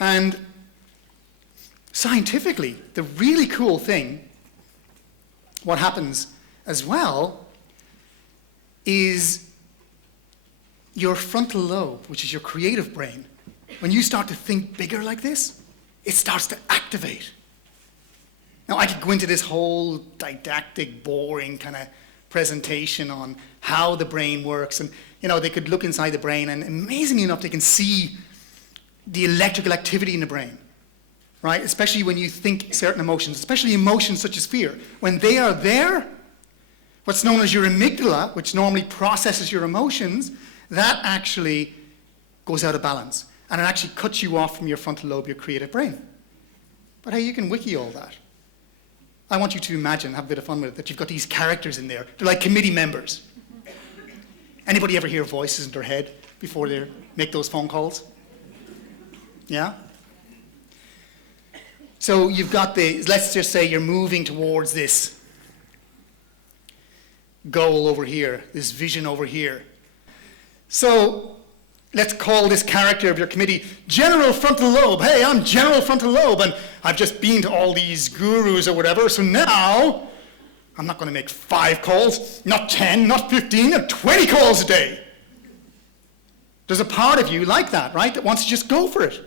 And scientifically, the really cool thing, what happens as well, is your frontal lobe, which is your creative brain, when you start to think bigger like this, it starts to activate. Now, I could go into this whole didactic, boring kind of presentation on how the brain works, and they could look inside the brain, and amazingly enough, they can see the electrical activity in the brain, right? Especially when you think certain emotions, especially emotions such as fear. When they are there, what's known as your amygdala, which normally processes your emotions, that actually goes out of balance. And it actually cuts you off from your frontal lobe, your creative brain. But hey, you can wiki all that. I want you to imagine, have a bit of fun with it, that you've got these characters in there. They're like committee members. Anybody ever hear voices in their head before they make those phone calls? Yeah? So you've got let's just say you're moving towards this goal over here, this vision over here. So let's call this character of your committee General Frontal Lobe. Hey, I'm General Frontal Lobe, and I've just been to all these gurus or whatever, so now I'm not going to make 5 calls, not 10, not 15, not 20 calls a day. There's a part of you like that, right, that wants to just go for it.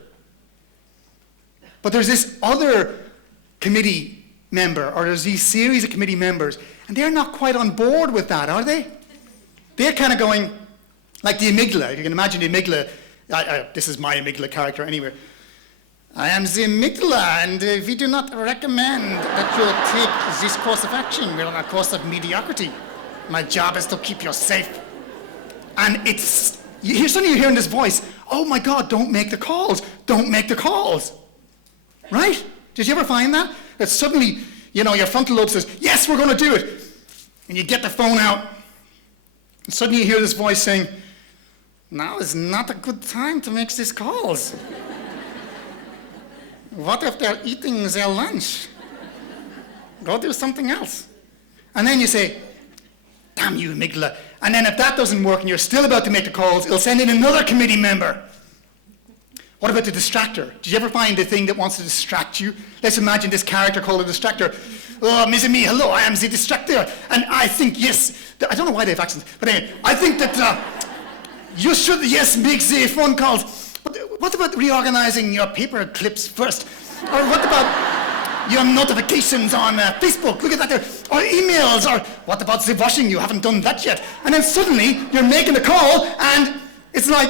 But there's this other committee member, or there's these series of committee members, and they're not quite on board with that, are they? They're kind of going, like the amygdala. If you can imagine the amygdala, this is my amygdala character anyway. I am the amygdala, and we do not recommend that you take this course of action. We're on a course of mediocrity. My job is to keep you safe. And suddenly you're hearing this voice, oh my God, don't make the calls. Don't make the calls. Right? Did you ever find that? That suddenly, your frontal lobe says, yes, we're going to do it. And you get the phone out, and suddenly you hear this voice saying, now is not a good time to make these calls. What if they're eating their lunch? Go do something else. And then you say, damn you, amygdala. And then if that doesn't work and you're still about to make the calls, it'll send in another committee member. What about the distractor? Did you ever find the thing that wants to distract you? Let's imagine this character called a distractor. Oh, Mrs. Me, hello, I am the distractor. And I think, yes, I don't know why they have accents, but anyway, I think that you should, yes, make the phone calls. But what about reorganizing your paper clips first? Or what about your notifications on Facebook? Look at that there. Or emails. Or what about the washing? You haven't done that yet. And then suddenly, you're making a call, and it's like,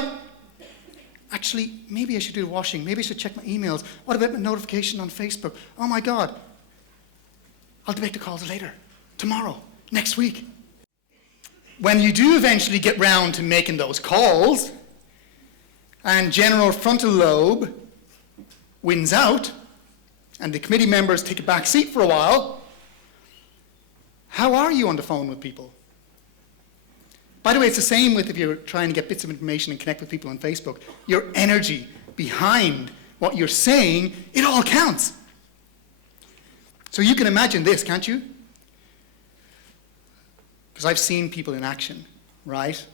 actually, maybe I should do the washing. Maybe I should check my emails. What about my notification on Facebook? Oh my God. I'll make the calls later, tomorrow, next week. When you do eventually get round to making those calls, and general frontal lobe wins out, and the committee members take a back seat for a while, how are you on the phone with people? By the way, it's the same with if you're trying to get bits of information and connect with people on Facebook. Your energy behind what you're saying, it all counts. So you can imagine this, can't you? Because I've seen people in action, right?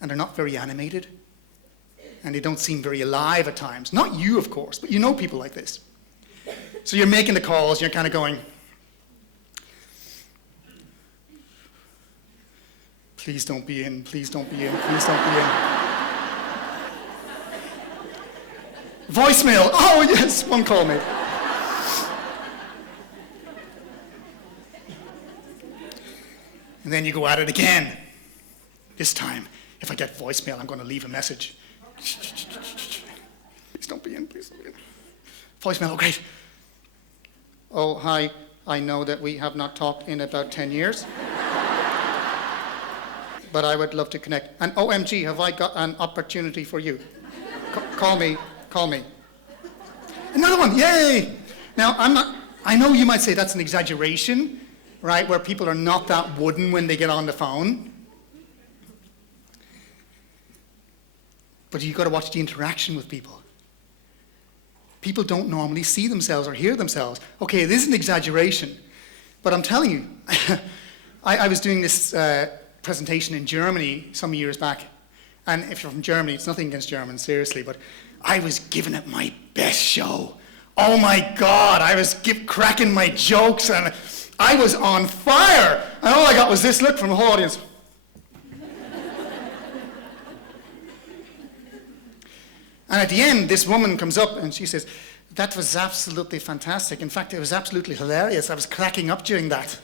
And they're not very animated. And they don't seem very alive at times. Not you, of course, but you know people like this. So you're making the calls, you're kind of going, please don't be in, please don't be in, please don't be in. Voicemail, oh yes, one call made. And then you go at it again. This time, if I get voicemail, I'm going to leave a message. Please don't be in, please don't be in. Voicemail, oh great. Oh, hi, I know that we have not talked in about 10 years. But I would love to connect. And OMG, have I got an opportunity for you? Call me. Another one, yay! Now, I know you might say that's an exaggeration, right, where people are not that wooden when they get on the phone. But you've got to watch the interaction with people. People don't normally see themselves or hear themselves. Okay, this is an exaggeration, but I'm telling you, I was doing this presentation in Germany some years back, And if you're from Germany, it's nothing against Germans, seriously, but I was giving it my best show. Oh my God, I was cracking my jokes, and I was on fire. And all I got was this look from the whole audience. And at the end, this woman comes up and she says, "That was absolutely fantastic. In fact, it was absolutely hilarious. I was cracking up during that."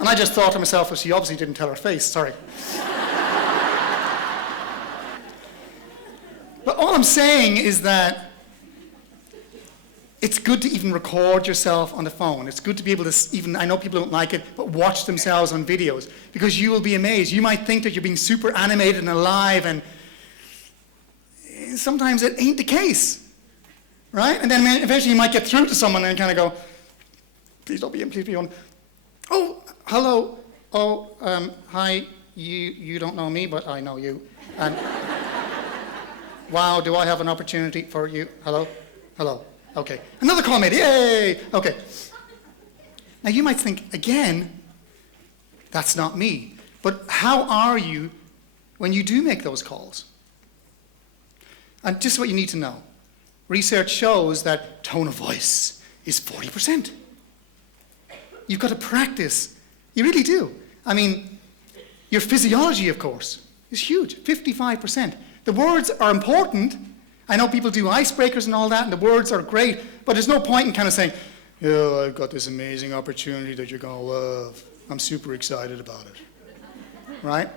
And I just thought to myself, well, she obviously didn't tell her face, sorry. But all I'm saying is that it's good to even record yourself on the phone. It's good to be able to even, I know people don't like it, but watch themselves on videos, because you will be amazed. You might think that you're being super animated and alive, and sometimes it ain't the case, right? And then eventually you might get through to someone and kind of go, "Please don't be in, please be on. Oh, hello. Oh, hi. You don't know me, but I know you. And wow, do I have an opportunity for you? Hello? Hello. Okay. Another call made. Yay! Okay. Now you might think, again, that's not me. But how are you when you do make those calls? And just what you need to know. Research shows that tone of voice is 40%. You've got to practice. You really do. I mean, your physiology, of course, is huge, 55%. The words are important. I know people do icebreakers and all that, and the words are great, but there's no point in kind of saying, "Oh, I've got this amazing opportunity that you're going to love. I'm super excited about it." Right?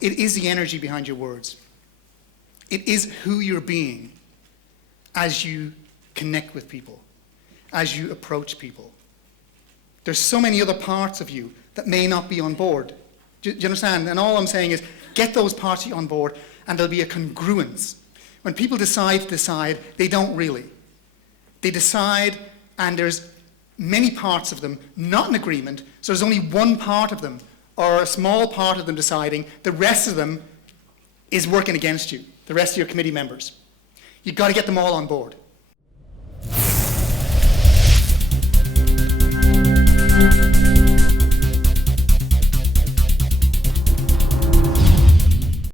It is the energy behind your words. It is who you're being as you connect with people, as you approach people. There's so many other parts of you that may not be on board. Do you understand? And all I'm saying is, get those parts of you on board, and there'll be a congruence. When people decide, they don't really. They decide, and there's many parts of them not in agreement, so there's only one part of them, or a small part of them deciding. The rest of them is working against you, the rest of your committee members. You've got to get them all on board.